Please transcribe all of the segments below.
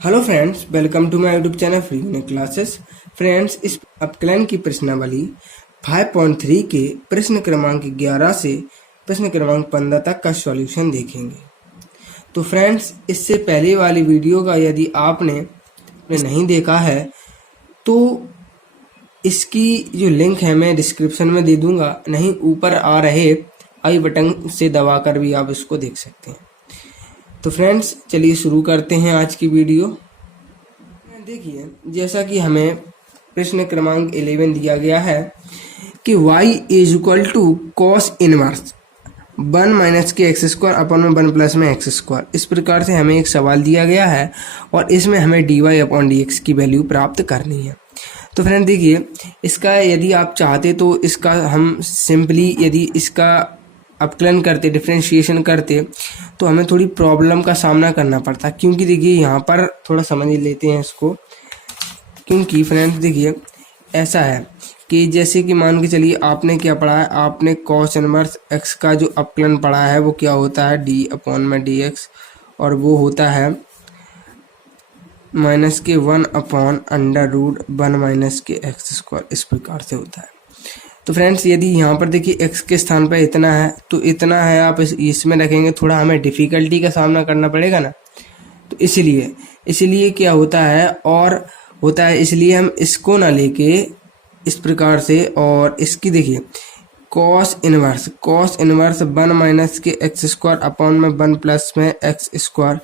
Hello friends, welcome to my YouTube channel free unique classes. Friends, इस अपकलन की प्रश्नावली 5.3 के प्रश्न क्रमांक 11 से प्रश्न क्रमांक 15 तक का सॉल्यूशन देखेंगे। तो फ्रेंड्स, इससे पहले वाली वीडियो का यदि आपने नहीं देखा है तो इसकी जो लिंक है मैं डिस्क्रिप्शन में दे दूंगा, नहीं ऊपर आ रहे आई बटन से दबाकर भी आप इसको देख सकते हैं। तो फ्रेंड्स, चलिए शुरू करते हैं आज की वीडियो। देखिए, जैसा कि हमें प्रश्न क्रमांक 11 दिया गया है कि y is equal to cos inverse 1 minus के एक्स स्क्वायर अपॉन में 1 प्लस में एक्स स्क्वायर। इस प्रकार से हमें एक सवाल दिया गया है और इसमें हमें dy अपॉन डी एक्स की वैल्यू प्राप्त करनी है। तो फ्रेंड देखिए, इसका यदि आप चाहते तो इसका हम सिंपली यदि इसका अपकलन करते, डिफरेंशिएशन करते, तो हमें थोड़ी प्रॉब्लम का सामना करना पड़ता। क्योंकि देखिए यहाँ पर थोड़ा समझ लेते हैं इसको। क्योंकि फ्रेंड्स देखिए, ऐसा है कि जैसे कि मान के चलिए आपने क्या पढ़ा है, आपने कॉस इनवर्स एक्स का जो अपकलन पढ़ा है वो क्या होता है, डी अपॉन में डी एक्स, और वो होता है माइनस के 1 अपॉन अंडर रूट 1 माइनस के एक्स स्क्वायर। इस प्रकार से होता है। तो फ्रेंड्स, यदि यहाँ पर देखिए एक्स के स्थान पर इतना है तो इतना है, आप इसमें रखेंगे, थोड़ा हमें डिफ़िकल्टी का सामना करना पड़ेगा ना। तो इसलिए क्या होता है, और होता है इसलिए हम इसको ना लेके इस प्रकार से, और इसकी देखिए कॉस इनवर्स 1 माइनस के एक्स स्क्वायर अपॉन में 1 प्लस में x square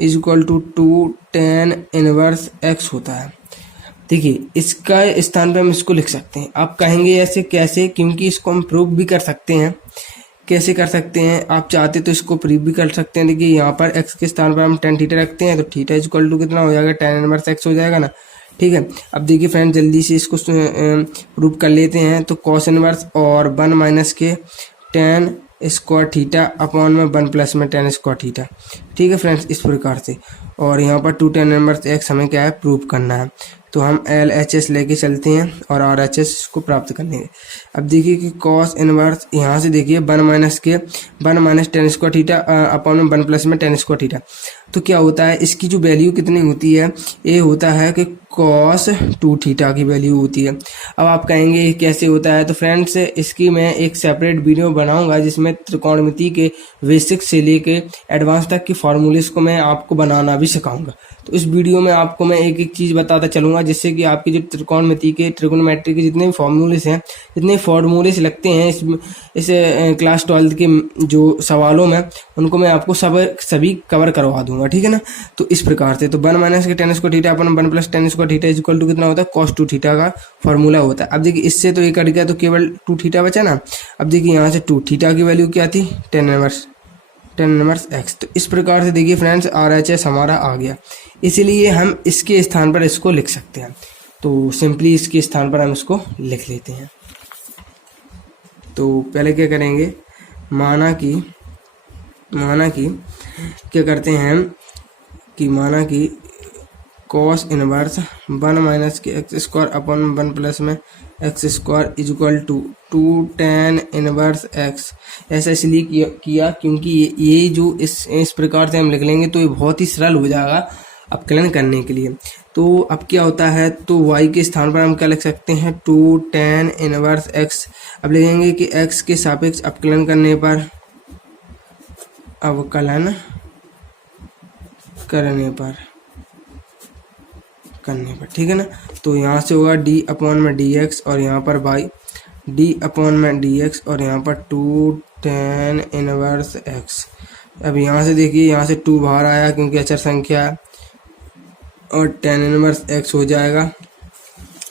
is equal to 2 tan inverse x होता है। देखिए, इसका स्थान पे हम इसको लिख सकते हैं। आप कहेंगे ऐसे कैसे, क्योंकि इसको हम प्रूव भी कर सकते हैं। कैसे कर सकते हैं, आप चाहते तो इसको प्रूव भी कर सकते हैं। देखिए यहाँ पर x के स्थान पर हम tan थीटा रखते हैं तो थीटा इक्वल टू कितना हो जाएगा, tan इनवर्स x हो जाएगा ना। ठीक है, अब देखिए फ्रेंड, जल्दी से इसको प्रूव कर लेते हैं। तो कॉस इनवर्स और 1 माइनस के tan स्क्वायर थीटा अपॉन में 1 प्लस में tan स्क्वायर थीटा। ठीक है फ्रेंड्स, इस प्रकार से। और यहाँ पर 2 tan इनवर्स x हमें क्या है, प्रूव करना है। तो हम LHS लेके चलते हैं और RHS को प्राप्त करने। अब देखिए कि कॉस इनवर्स यहाँ से देखिए 1 minus tan square theta upon में 1 प्लस में tan स्क्वायर थीटा। तो क्या होता है, इसकी जो वैल्यू कितनी होती है, ये होता है कि कॉस 2 थीटा की वैल्यू होती है। अब आप कहेंगे ये कैसे होता है, तो फ्रेंड्स इसकी मैं एक सेपरेट वीडियो बनाऊंगा जिसमें त्रिकोणमिति के बेसिक से लेके एडवांस तक की फॉर्मूलेस को मैं आपको बनाना भी सिखाऊंगा। तो इस वीडियो में आपको मैं एक एक चीज़ बताता चलूँगा जिससे कि आपकी जो त्रिकोणमिति के ट्रिगोनोमेट्री के जितने भी फॉर्मूलेस हैं, जितने फॉर्मूलेस लगते हैं इस क्लास 12 के जो सवालों में, उनको मैं आपको सभी कवर करवा दूंगा। ठीक है ना। तो इस प्रकार से, तो 1 माइनस के tan square theta upon 1 plus tan square theta is equal to कितना होता है, cos 2 थीटा का फॉर्मूला होता है। अब देखिए इससे तो ये कट गया तो केवल 2 थीटा बचा ना। अब देखिए यहाँ से 2 थीटा की वैल्यू क्या थी, tan इनवर्स x। तो इस प्रकार से देखिए फ्रेंड्स RHS हमारा आ गया। इसलिए हम इसके स्थान पर इसको लिख सकते हैं। तो सिंपली इसके स्थान पर हम इसको लिख लेते हैं। तो पहले क्या करेंगे, माना कि क्या करते हैं हम कि माना कि कॉस इनवर्स 1 माइनस के एक्स स्क्वायर अपॉन 1 प्लस में x square is equal to 2 tan inverse x. ऐसा इसलिए किया क्योंकि ये जो इस प्रकार से हम लिख लेंगे तो ये बहुत ही सरल हो जाएगा अपकलन करने के लिए। तो अब क्या होता है, तो y के स्थान पर हम क्या लिख सकते हैं, 2 tan इनवर्स x। अब लिखेंगे कि x के सापेक्ष अपकलन करने पर ठीक है ना। तो यहाँ से होगा d अपॉन में dx और यहाँ पर y d अपॉन में dx और यहाँ पर 2 tan इनवर्स x। अब यहाँ से देखिए, यहाँ से 2 बाहर आया क्योंकि अचर संख्या है और tan इनवर्स x हो जाएगा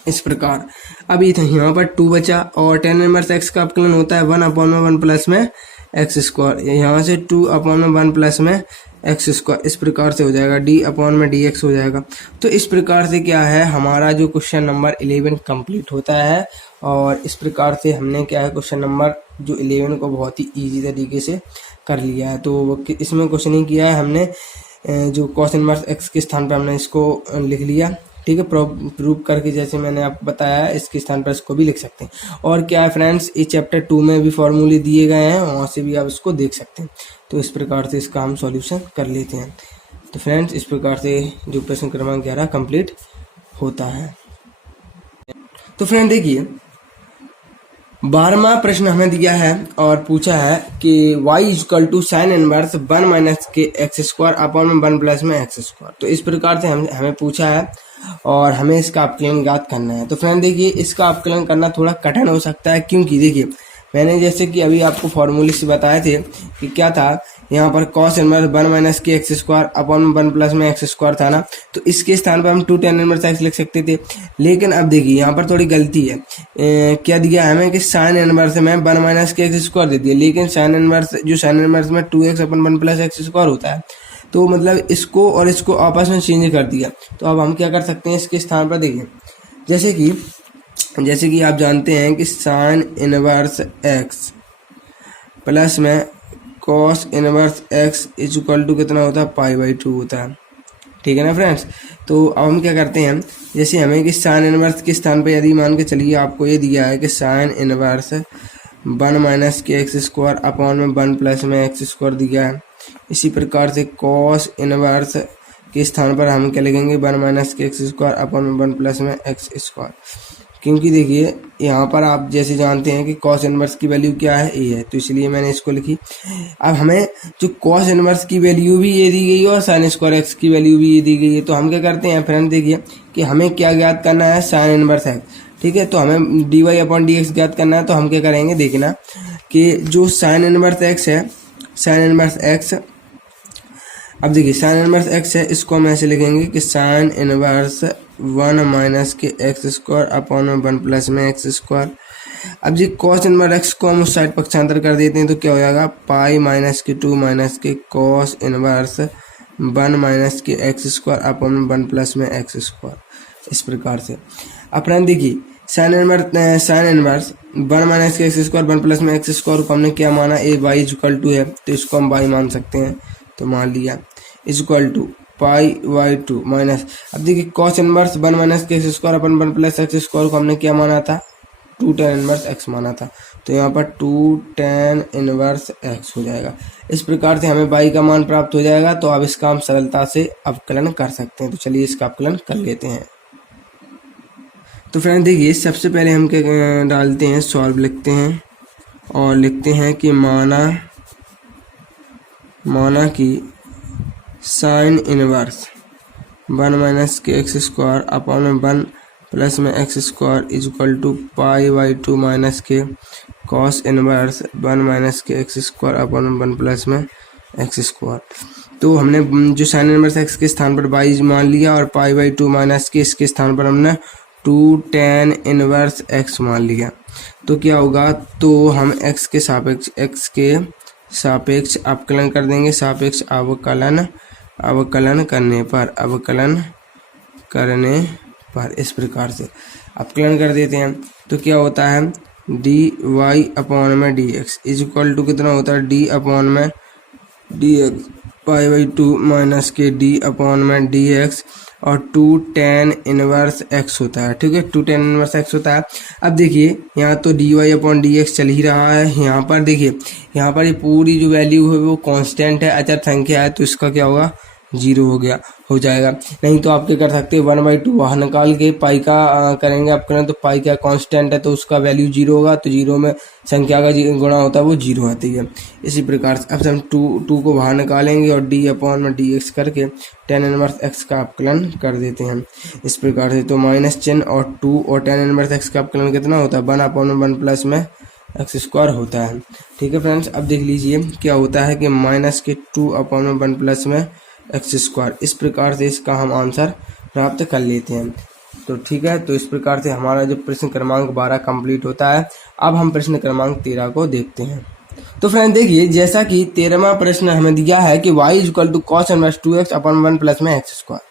इस प्रकार। अब यहाँ पर 2 बचा और tan इनवर्स x का अपकलन होता है 1 अपॉन में 1 प्लस में एक्स स्क्वायर। यहाँ से 2 अपॉन में 1 प्लस में एक्स स्क्वायर। इस प्रकार से हो जाएगा d अपॉन में dx हो जाएगा। तो इस प्रकार से क्या है, हमारा जो क्वेश्चन नंबर 11 कंप्लीट होता है। और इस प्रकार से हमने क्या है, क्वेश्चन नंबर जो 11 को बहुत ही ईजी तरीके से कर लिया है। तो इसमें कुछ नहीं किया है हमने, जो कॉस इनवर्स एक्स के स्थान पर हमने इसको लिख लिया। ठीक है, प्रूव करके जैसे मैंने आपको बताया इसके स्थान पर इसको भी लिख सकते हैं। और क्या है फ्रेंड्स, इस चैप्टर 2 में भी फॉर्मूले दिए गए हैं, वहाँ से भी आप इसको देख सकते हैं। तो इस प्रकार से इसका हम सॉल्यूशन कर लेते हैं। तो तो फ्रेंड्स इस प्रकार से जो प्रश्न क्रमांक 11 कंप्लीट होता है। तो फ्रेंड देखिए 12वां प्रश्न हमें दिया है और पूछा है कि y equal to sine inverse 1 minus के एक्स स्क्वायर अपॉन में 1 प्लस में एक्स स्क्वायर। तो इस प्रकार से हमें पूछा है और हमें इसका अपकलन ज्ञात करना है। तो फ्रेंड देखिए इसका अपकलन करना थोड़ा कठिन हो सकता है, क्योंकि देखिए मैंने जैसे कि अभी आपको फॉर्मूले से बताए थे कि क्या था, यहाँ पर कॉस इनवर्स 1 माइनस के एक्स स्क्वायर अपॉन 1 प्लस में एक्स स्क्वायर था ना, तो इसके स्थान पर हम 2 tan इनवर्स एक्स लिख सकते थे। लेकिन अब देखिए यहाँ पर थोड़ी गलती है, क्या दिया है हमें कि साइन इनवर्स में 1 माइनस के एक्स स्क्वायर दे दिया, लेकिन साइन इनवर्स में 2x अपन 1 प्लस एक्स स्क्वायर होता है। तो मतलब इसको और इसको आपस में चेंज कर दिया। तो अब हम क्या कर सकते हैं इसके स्थान पर, देखिए जैसे कि आप जानते हैं कि साइन इनवर्स एक्स प्लस में cos inverse x is equal to कितना होता है, π/2 होता है। ठीक है ना फ्रेंड्स। तो अब हम क्या करते हैं, जैसे हमें कि साइन इनवर्स के स्थान पर यदि मान के चलिए आपको ये दिया है कि साइन इनवर्स 1 माइनस के एक्स स्क्वायर अपॉन में 1 प्लस में एक्स स्क्वायर दिया है। इसी प्रकार से कॉस इनवर्स के स्थान पर हम क्या लिखेंगे, 1 माइनस के एक्स स्क्वायर अपॉन में 1 प्लस में एक्स स्क्वायर। क्योंकि देखिए यहाँ पर आप जैसे जानते हैं कि कॉस इनवर्स की वैल्यू क्या है, ए है, तो इसलिए मैंने इसको लिखी। अब हमें जो कॉस इनवर्स की वैल्यू भी ये दी गई है और साइन स्क्वायर एक्स की वैल्यू भी ये दी गई है। तो हम क्या करते हैं फ्रेंड, देखिए कि हमें क्या ज्ञात करना है, साइन इनवर्स एक्स। ठीक है, तो हमें dy अपॉन dx ज्ञात करना है। तो हम क्या करेंगे, देखना कि जो साइन इनवर्स एक्स है, साइन इनवर्स एक्स, अब देखिए साइन इनवर्स एक्स है, इसको हम ऐसे लिखेंगे कि साइन इनवर्स 1 माइनस के एक्स स्क्वायर अपॉन में 1 प्लस में एक्स स्क्वायर। अब जी कॉस इनवर्स एक्स को हम उस साइड पक्षांतर कर देते हैं, तो क्या हो जाएगा, पाई माइनस के 2 माइनस के कॉस इनवर्स 1 माइनस के एक्स स्क्वायर अपॉन में 1 प्लस में एक्स स्क्वायर। इस प्रकार से अब फ्रेंड देखिए साइन इनवर्स 1 माइनस के एक्स स्क्वायर 1 प्लस में एक्स स्क्वायर को हमने क्या माना, ए वाई इक्वल टू है, तो इसको हम वाई मान सकते हैं। तो मान लिया इज इक्वल टू π/2 माइनस, अब देखिए कॉस इनवर्स 1 माइनस के x square upon 1 plus x square को हमने क्या माना था, 2 tan इनवर्स एक्स माना था। तो यहाँ पर 2 tan इनवर्स एक्स हो जाएगा। इस प्रकार से हमें y का मान प्राप्त हो जाएगा। तो अब इसका हम सरलता से अवकलन कर सकते हैं। तो चलिए इसका अवकलन कर लेते हैं। तो फ्रेंड देखिए सबसे पहले हम क्या डालते हैं, सॉल्व लिखते हैं और लिखते हैं कि माना कि साइन इनवर्स 1 माइनस के एक्स स्क्वायर अपॉन में 1 प्लस में x square is equal to π/2 minus के कॉस इनवर्स 1 माइनस के एक्स स्क्वायर अपॉन में 1 प्लस में एक्स स्क्वायर। तो हमने जो साइन इनवर्स एक्स के स्थान पर y मान लिया और π/2 माइनस के इसके स्थान पर हमने 2 tan इनवर्स x मान लिया। तो क्या होगा, तो हम x के सापेक्ष अवकलन कर देंगे, सापेक्ष अवकलन करने पर इस प्रकार से अवकलन कर देते हैं। तो क्या होता है, dy अपॉन में dx इज इक्वल टू कितना होता है, d अपॉन में dx π/2 माइनस के d अपॉन में dx और 2 tan इनवर्स x होता है। ठीक है, 2 tan इनवर्स x होता है। अब देखिए यहाँ तो dy अपॉन dx चल ही रहा है। यहाँ पर देखिए यहाँ पर ये पूरी जो वैल्यू है वो कांस्टेंट है, अचर संख्या है, तो इसका क्या होगा, 0 हो जाएगा। नहीं तो आप क्या कर सकते हैं, 1/2 बाहर निकाल के पाई का करेंगे अपकलन। तो पाई का कांस्टेंट है तो उसका वैल्यू 0 होगा, तो 0 में संख्या का गुणा होता है वो 0 आती है। इसी प्रकार से अब हम 2 को बाहर निकालेंगे और d अपॉन में dx करके tan इनवर्स x का अपकलन कर देते हैं इस प्रकार से। तो माइनस चिन्ह और 2 और tan इनवर्स x का अपकलन कितना होता है, 1 अपॉन में 1 प्लस में एक्स स्क्वायर होता है। ठीक है फ्रेंड्स, अब देख लीजिए क्या होता है कि माइनस के 2 अपॉन में 1 प्लस में एक्स स्क्वायर। इस प्रकार से इसका हम आंसर प्राप्त कर लेते हैं। तो ठीक है, तो इस प्रकार से हमारा जो प्रश्न क्रमांक 12 कंप्लीट होता है। अब हम प्रश्न क्रमांक 13 को देखते हैं। तो फ्रेंड देखिए जैसा कि 13वां प्रश्न हमें दिया है कि y equal to cos inverse 2x upon 1 plus में एक्स स्क्वायर।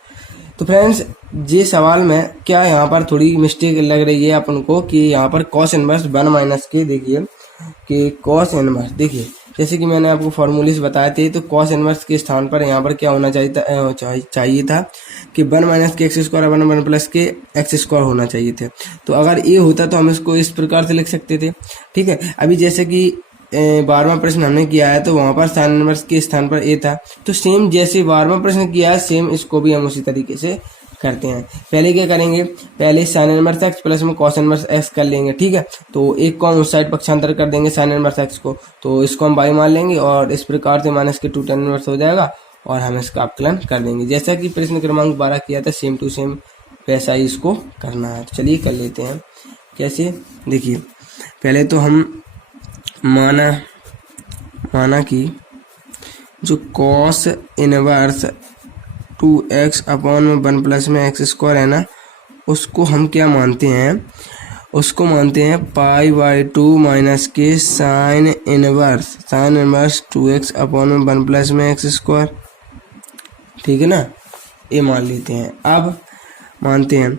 तो फ्रेंड्स ये सवाल में क्या यहाँ पर थोड़ी मिस्टेक लग रही है अपन को कि यहाँ पर कॉस इनवर्स 1 माइनस के, देखिए कि कॉस इनवर्स, देखिए जैसे कि मैंने आपको फॉर्मूले से बताए थे, तो कॉस इनवर्स के स्थान पर यहाँ पर क्या होना चाहिए था कि 1 माइनस के एक्स स्क्वायर अपन 1 प्लस के एक्स स्क्वायर होना चाहिए थे। तो अगर ये होता तो हम इसको इस प्रकार से लिख सकते थे। ठीक है, अभी जैसे कि 12वां प्रश्न हमने किया है तो वहां पर साइन इनवर्स के स्थान पर ए था, तो सेम जैसे 12वां प्रश्न किया है सेम इसको भी हम उसी तरीके से करते हैं। पहले क्या करेंगे, पहले साइन इनवर्स एक्स प्लस में कॉस इनवर्स एक्स कर लेंगे, ठीक है। तो एक को हम उस साइड पक्षांतर कर देंगे साइन इनवर्स एक्स को, तो इसको हम बाई मान लेंगे और इस प्रकार से माइनस के 2 tan इनवर्स हो जाएगा और हम इसका अवकलन कर देंगे। जैसा कि प्रश्न क्रमांक 12 किया था सेम टू सेम वैसा ही इसको करना है। तो चलिए कर लेते हैं। कैसे, देखिए पहले तो हम माना कि जो cos inverse 2x upon 1 plus में एक्स स्क्वायर है ना, उसको हम क्या मानते हैं, उसको मानते हैं π/2 माइनस के sign inverse 2x upon 1 plus में एक्स स्क्वायर, ठीक है ना, ये मान लेते हैं। अब मानते हैं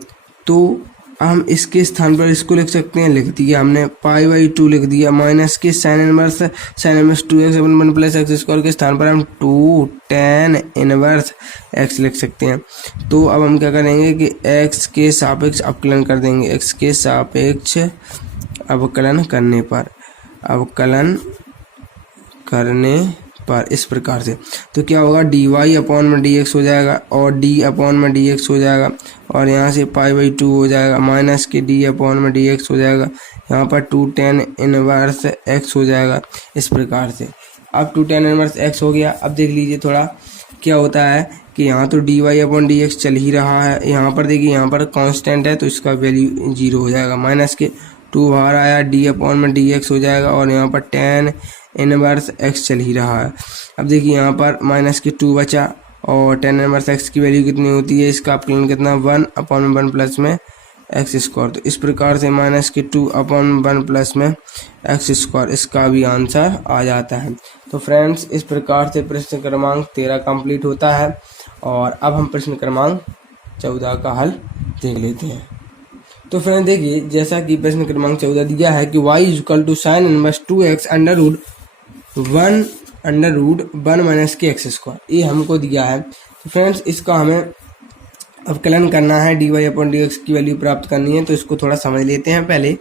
तो हम इसके स्थान पर इसको लिख सकते हैं, लिख दिया हमने π/2 लिख दिया, माइनस के sign inverse 2x upon 1 plus x square के स्थान पर हम 2 tan इनवर्स x लिख सकते हैं। तो अब हम क्या करेंगे कि x के सापेक्ष अवकलन कर देंगे, x के सापेक्ष अवकलन करने पर इस प्रकार से, तो क्या होगा dy अपॉन में dx हो जाएगा और d अपॉन में dx हो जाएगा और यहाँ से π/2 हो जाएगा, माइनस के d अपॉन में dx हो जाएगा, यहाँ पर 2 tan इनवर्स x हो जाएगा इस प्रकार से। अब 2 tan इनवर्स x हो गया। अब देख लीजिए थोड़ा क्या होता है कि यहाँ तो dy अपॉन dx चल ही रहा है, यहाँ पर देखिए यहाँ पर कांस्टेंट है तो इसका वैल्यू 0 हो जाएगा, माइनस के 2 बाहर आया, d अपॉन में dx हो जाएगा और यहाँ पर tan इनवर्स x चल ही रहा है। अब देखिए यहाँ पर माइनस के 2 बचा और tan इनवर्स x की वैल्यू कितनी होती है, इसका अवकलन कितना 1 अपॉन 1 प्लस में एक्स स्क्वायर, तो इस प्रकार से माइनस के 2 अपॉन 1 प्लस में एक्स स्क्वायर, इसका भी आंसर आ जाता है। तो फ्रेंड्स इस प्रकार से प्रश्न क्रमांक 13 कंप्लीट होता है और अब हम प्रश्न क्रमांक 14 का हल देख लेते हैं। तो फ्रेंड्स देखिए जैसा कि प्रश्न क्रमांक 14 दिया है कि y equal to sine inverse 2x under root 1 minus के एक्स स्क्वायर, ये हमको दिया है। तो फ्रेंड्स इसका हमें अवकलन करना है, dy अपॉन dx की वैल्यू प्राप्त करनी है। तो इसको थोड़ा समझ लेते हैं पहले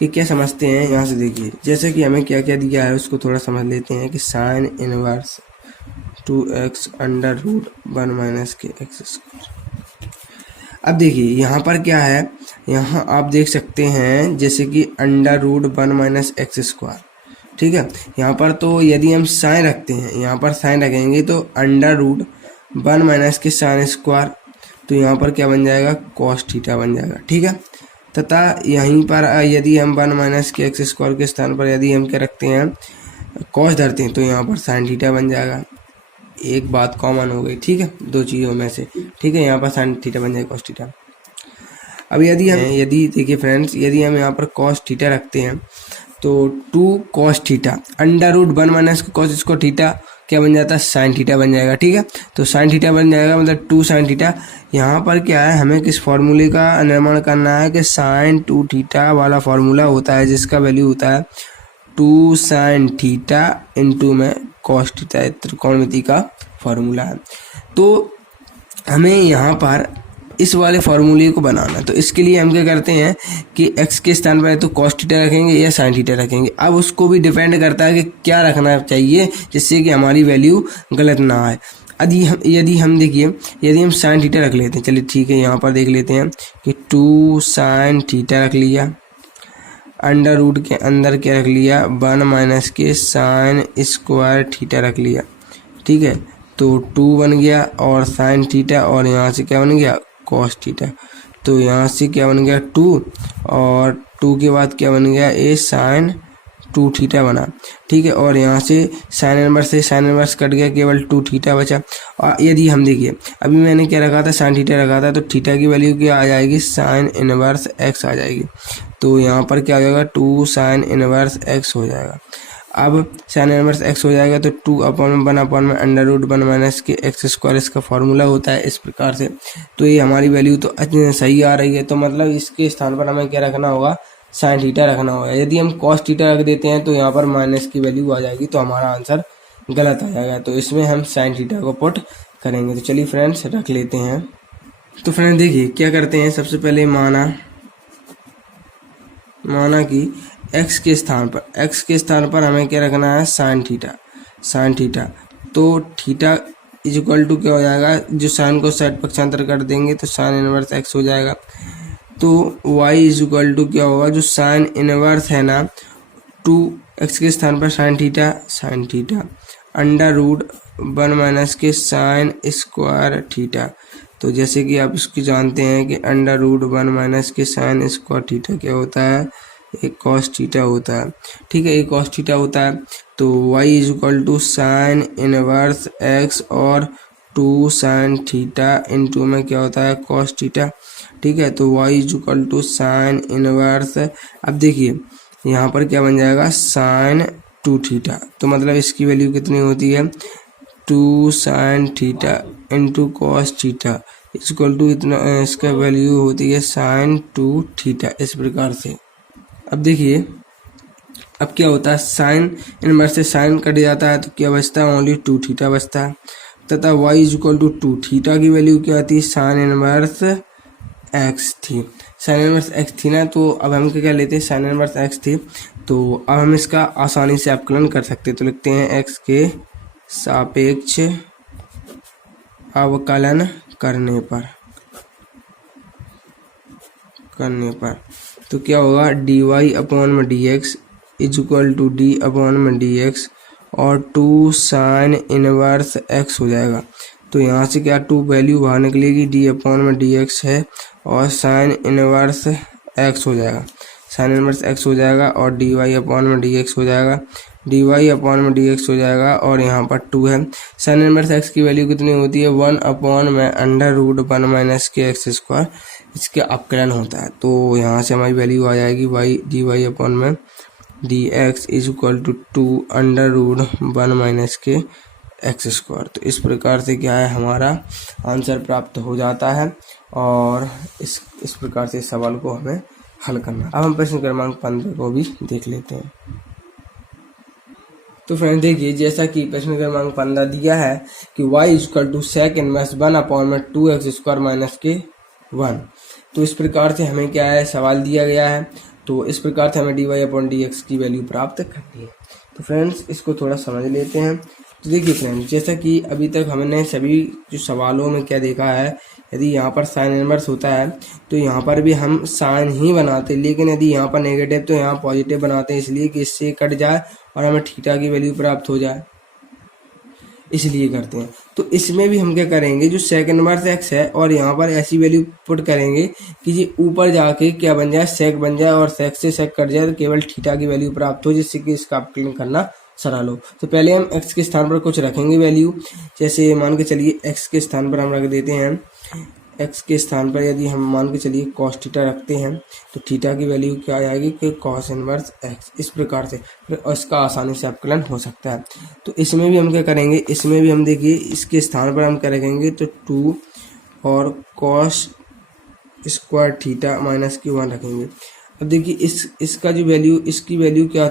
कि क्या समझते हैं। यहाँ से देखिए जैसे कि हमें क्या क्या दिया है उसको थोड़ा समझ लेते हैं कि sine inverse 2x under root 1 minus के एक्स स्क्वायर। अब देखिए यहाँ पर क्या है, यहाँ आप देख सकते हैं जैसे कि under root 1 minus x square, ठीक है। यहाँ पर तो यदि हम साइन रखते हैं, यहाँ पर साइन रखेंगे तो अंडर रूट 1 माइनस के साइन स्क्वायर, तो यहाँ पर क्या बन जाएगा कॉस थीटा बन जाएगा, ठीक है। तथा यहीं पर यदि हम 1 माइनस के एक्स स्क्वायर के स्थान पर यदि हम क्या रखते हैं कॉस धरते हैं तो यहाँ पर साइन थीटा बन जाएगा। एक बात कॉमन हो गई, ठीक है, दो चीज़ों में से, ठीक है, यहाँ पर साइन थीटा बन जाएगा कॉस थीटा। अब यदि देखिए फ्रेंड्स यदि हम यहाँ पर कॉस थीटा रखते हैं तो 2 cos theta under root 1 minus cos इसको थीटा क्या बन जाता है साइन थीटा बन जाएगा, ठीक है। तो साइन थीटा बन जाएगा मतलब 2 साइन थीटा। यहाँ पर क्या है हमें किस फॉर्मूले का निर्माण करना है कि साइन 2 थीटा वाला फॉर्मूला होता है जिसका वैल्यू होता है 2 साइन थीटा इंटू में कॉस थीटा, त्रिकोणमिति का फॉर्मूला है। तो हमें यहाँ पर इस वाले फॉर्मूले को बनाना है। तो इसके लिए हम क्या करते हैं कि x के स्थान पर तो cos थीटा रखेंगे या sin थीटा रखेंगे। अब उसको भी डिपेंड करता है कि क्या रखना चाहिए जिससे कि हमारी वैल्यू गलत ना आए। यदि हम देखिए यदि हम sin थीटा रख लेते हैं, चलिए ठीक है, यहाँ पर देख लेते हैं कि 2 sin थीटा रख लिया, अंडर रूट के अंदर क्या रख लिया 1 माइनस के साइन स्क्वायर थीटा रख लिया, ठीक है। तो 2 बन गया और साइन थीटा और यहाँ से क्या बन गया कॉस थीटा, तो यहाँ से क्या बन गया 2 और 2 के बाद क्या बन गया ए साइन 2 थीटा बना, ठीक है। और यहाँ से साइन इनवर्स से साइन इनवर्स कट गया, केवल 2 थीटा बचा। और यदि हम देखिए अभी मैंने क्या रखा था साइन थीटा रखा था, तो थीटा की वैल्यू क्या आ जाएगी साइन इनवर्स एक्स आ जाएगी। तो यहाँ पर क्या हो जाएगा 2 साइन इनवर्स एक्स हो जाएगा। अब साइन इनवर्स एक्स हो जाएगा तो 2 अपॉन 1 अपॉन में अंडर रूट 1 माइनस के एक्स स्क्वायर इसका फॉर्मूला होता है इस प्रकार से। तो ये हमारी वैल्यू तो सही आ रही है, तो मतलब इसके स्थान पर हमें क्या रखना होगा साइन थीटा रखना होगा। यदि हम कॉस थीटा रख देते हैं तो यहाँ पर माइनस की वैल्यू आ जाएगी, तो हमारा आंसर गलत आ जाएगा। तो इसमें हम साइन थीटा को पुट करेंगे। तो चलिए फ्रेंड्स रख लेते हैं। तो फ्रेंड्स देखिए क्या करते हैं, सबसे पहले माना माना कि x के स्थान पर हमें क्या रखना है, साइन थीटा। तो थीटा इज इक्वल टू क्या हो जाएगा, जो साइन को साइड पक्षांतर कर देंगे तो साइन इनवर्स x हो जाएगा। तो y इज इक्वल टू क्या होगा, जो साइन इनवर्स है ना 2x के स्थान पर sine theta under root 1 minus के साइन स्क्वायर थीटा। तो जैसे कि आप इसकी जानते हैं कि अंडर रूट 1 माइनस के साइन स्क्वायर थीटा क्या होता है, एक कॉस थीटा होता है। ठीक है, एक कॉस थीटा होता है। तो y is equal to sine inverse x और 2 साइन थीटा इंटू में क्या होता है, कॉस थीटा। ठीक है, तो y is equal to sine inverse, अब देखिए यहाँ पर क्या बन जाएगा, साइन 2 थीटा। तो मतलब इसकी वैल्यू कितनी होती है, 2 sine theta into cos theta equal to इतना, इसका वैल्यू होती है साइन 2 थीटा, इस प्रकार से। अब देखिए अब क्या होता है, साइन इनवर्स से साइन कट जाता है तो क्या बचता है, ओनली 2 थीटा बचता है। तथा y is equal to 2 theta की वैल्यू क्या आती है, साइन इनवर्स x थी, साइन इनवर्स x थी ना। तो अब हम क्या लेते हैं, साइन इनवर्स x थी। तो अब हम इसका आसानी से अवकलन कर सकते हैं। तो लिखते हैं x के सापेक्ष अवकलन करने पर तो क्या होगा, dy अपॉन में dx is equal to d upon में dx और 2 साइन इनवर्स x हो जाएगा। तो यहाँ से क्या 2 वैल्यू बाहर निकलेगी, d अपॉन में dx है और साइन इनवर्स x हो जाएगा, साइन इनवर्स x हो जाएगा और dy अपॉन में dx हो जाएगा, dy अपॉन में dx हो जाएगा और यहाँ पर 2 है। साइन इनवर्स x की वैल्यू कितनी होती है, 1 अपॉन में अंडर रूट 1 माइनस के एक्स स्क्वायर, इसके अपकलन होता है। तो यहाँ से हमारी वैल्यू आ जाएगी y dy अपॉन में dx is equal to 2 under root 1 minus के एक्स स्क्वायर। तो इस प्रकार से क्या है, हमारा आंसर प्राप्त हो जाता है और इस प्रकार से इस सवाल को हमें हल करना। अब हम प्रश्न क्रमांक 15 को भी देख लेते हैं। तो फ्रेंड देखिए, जैसा कि प्रश्न क्रमांक 15 दिया है कि y is equal to sec inverse 1 upon में 2x स्क्वायर माइनस के 1। तो इस प्रकार से हमें क्या है, सवाल दिया गया है। तो इस प्रकार से हमें dy अपॉन dx की वैल्यू प्राप्त करनी है। तो फ्रेंड्स इसको थोड़ा समझ लेते हैं। तो देखिए फ्रेंड्स, जैसा कि अभी तक हमने सभी जो सवालों में क्या देखा है, यदि यहाँ पर साइन इनवर्स होता है तो यहाँ पर भी हम साइन ही बनाते, लेकिन यदि यहाँ पर नेगेटिव तो यहाँ पॉजिटिव बनाते हैं, इसलिए कि इससे कट जाए और हमें थीटा की वैल्यू प्राप्त हो जाए, इसलिए करते हैं। तो इसमें भी हम क्या करेंगे, जो सेक इनवर्स x है और यहाँ पर ऐसी वैल्यू पुट करेंगे कि ये ऊपर जाके क्या बन जाए, सेक बन जाए और सेक से सेक कट जाए तो केवल थीटा की वैल्यू प्राप्त हो, जिससे कि इसका अपकलन करना सरल हो। तो पहले हम x के स्थान पर कुछ रखेंगे वैल्यू, जैसे मान के चलिए x के स्थान पर हम रख देते हैं, x के स्थान पर यदि हम मान के चलिए cos थीटा रखते हैं तो थीटा की वैल्यू क्या आ जाएगी कि cos इनवर्स x। इस प्रकार से फिर इसका आसानी से अपकलन हो सकता है। तो इसमें भी हम क्या करेंगे, इसमें भी हम देखिए इसके स्थान पर हम क्या रखेंगे तो 2 और cos स्क्वायर थीटा माइनस की 1 रखेंगे। अब देखिए इसका जो वैल्यू, इसकी वैल्यू क्या,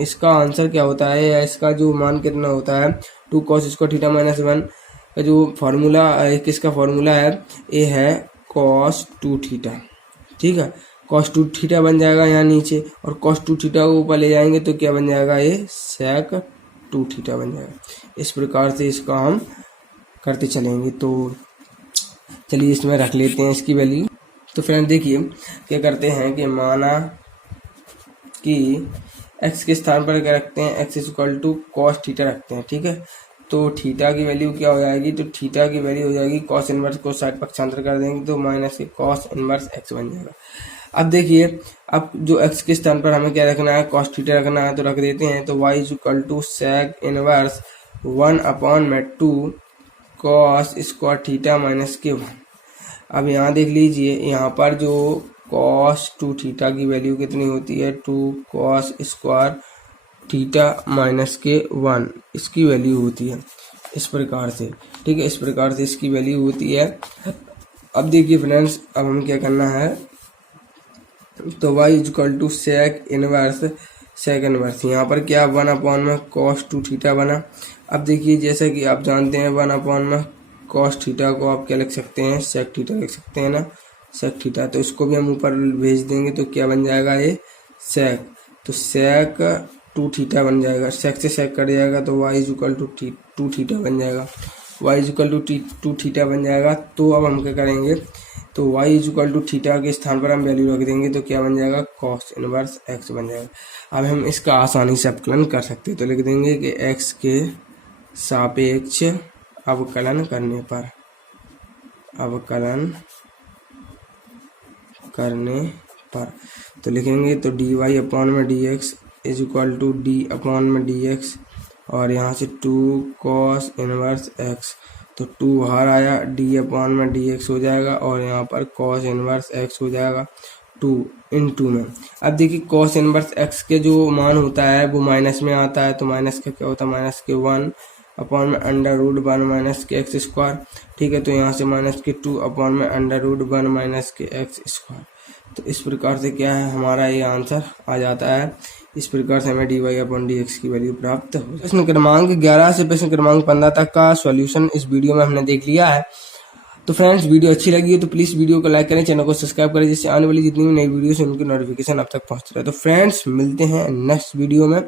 इसका आंसर क्या होता है या इसका जो मान कितना होता है, 2 cos स्क्वायर थीटा माइनस 1 का जो फार्मूला, किसका फार्मूला है, ये है cos 2 थीटा। ठीक है, cos 2 थीटा बन जाएगा यहाँ नीचे और cos 2 थीटा को ऊपर ले जाएंगे तो क्या बन जाएगा, ये sec 2 थीटा बन जाएगा। इस प्रकार से इसका हम करते चलेंगे। तो चलिए इसमें रख लेते हैं इसकी वैल्यू। तो फ्रेंड देखिए क्या करते हैं कि माना कि x के स्थान पर क्या रखते हैं, x equal to cos theta रखते हैं। ठीक है, तो थीटा की वैल्यू क्या हो जाएगी, तो थीटा की वैल्यू हो जाएगी कॉस इनवर्स को साइड पक्षांतर कर देंगे तो माइनस के कॉस इनवर्स x बन जाएगा। अब देखिए, अब जो x के स्थान पर हमें क्या रखना है, कॉस थीटा रखना है, तो रख देते हैं। तो y equal to sec inverse 1 upon में 2 कॉस स्क्वायर थीटा माइनस के 1। अब यहाँ देख लीजिए, यहाँ पर जो cos 2 थीटा की वैल्यू कितनी होती है, 2 cos स्क्वायर थीटा माइनस के 1, इसकी वैल्यू होती है इस प्रकार से। ठीक है, इस प्रकार से इसकी वैल्यू होती है। अब देखिए फ्रेंड्स, अब हम क्या करना है, तो y equal to sec inverse यहाँ पर क्या 1 अपॉन में cos 2 थीटा बना। अब देखिए जैसा कि आप जानते हैं 1 अपॉन में cos थीटा को आप क्या लिख सकते हैं, सेक थीटा लिख सकते हैं ना, सेक थीटा। तो इसको भी हम ऊपर भेज देंगे तो क्या बन जाएगा, ये सेक, तो सेक 2 थीटा बन जाएगा, सेक से सेक कट जाएगा तो y is equal to 2 theta बन जाएगा, y is equal to 2 theta बन जाएगा। तो अब हम क्या करेंगे, तो y is equal to theta के स्थान पर हम वैल्यू रख देंगे तो क्या बन जाएगा, कॉस इनवर्स x बन जाएगा। अब हम इसका आसानी से अवकलन कर सकते हैं, तो लिख देंगे कि x के सापेक्ष अवकलन करने पर तो लिखेंगे तो dy अपॉन में dx is equal to d upon में dx और यहाँ से 2 कॉस इनवर्स x, तो 2 बाहर आया, d अपॉन में dx हो जाएगा और यहाँ पर कॉस इनवर्स x हो जाएगा 2 इंटू में। अब देखिए कॉस इनवर्स x के जो मान होता है वो माइनस में आता है, तो माइनस का क्या होता है, माइनस के 1 अपॉन में अंडर रूट 1 माइनस के एक्स स्क्वायर। ठीक है, तो यहाँ से माइनस के 2 अपॉन में अंडर रूट 1 माइनस के एक्स स्क्वायर। तो इस प्रकार से क्या है, हमारा ये आंसर आ जाता है। इस प्रकार से हमें dy अपॉन dx की वैल्यू प्राप्त हो। प्रश्न क्रमांक 11 से प्रश्न क्रमांक 15 तक का सॉल्यूशन इस वीडियो में हमने देख लिया है। तो फ्रेंड्स, वीडियो अच्छी लगी है तो प्लीज़ वीडियो को लाइक करें, चैनल को सब्सक्राइब करें, जिससे आने वाली जितनी भी नई वीडियोस हैं उनकी नोटिफिकेशन अब तक पहुंच रहा है। तो फ्रेंड्स, मिलते हैं नेक्स्ट वीडियो में।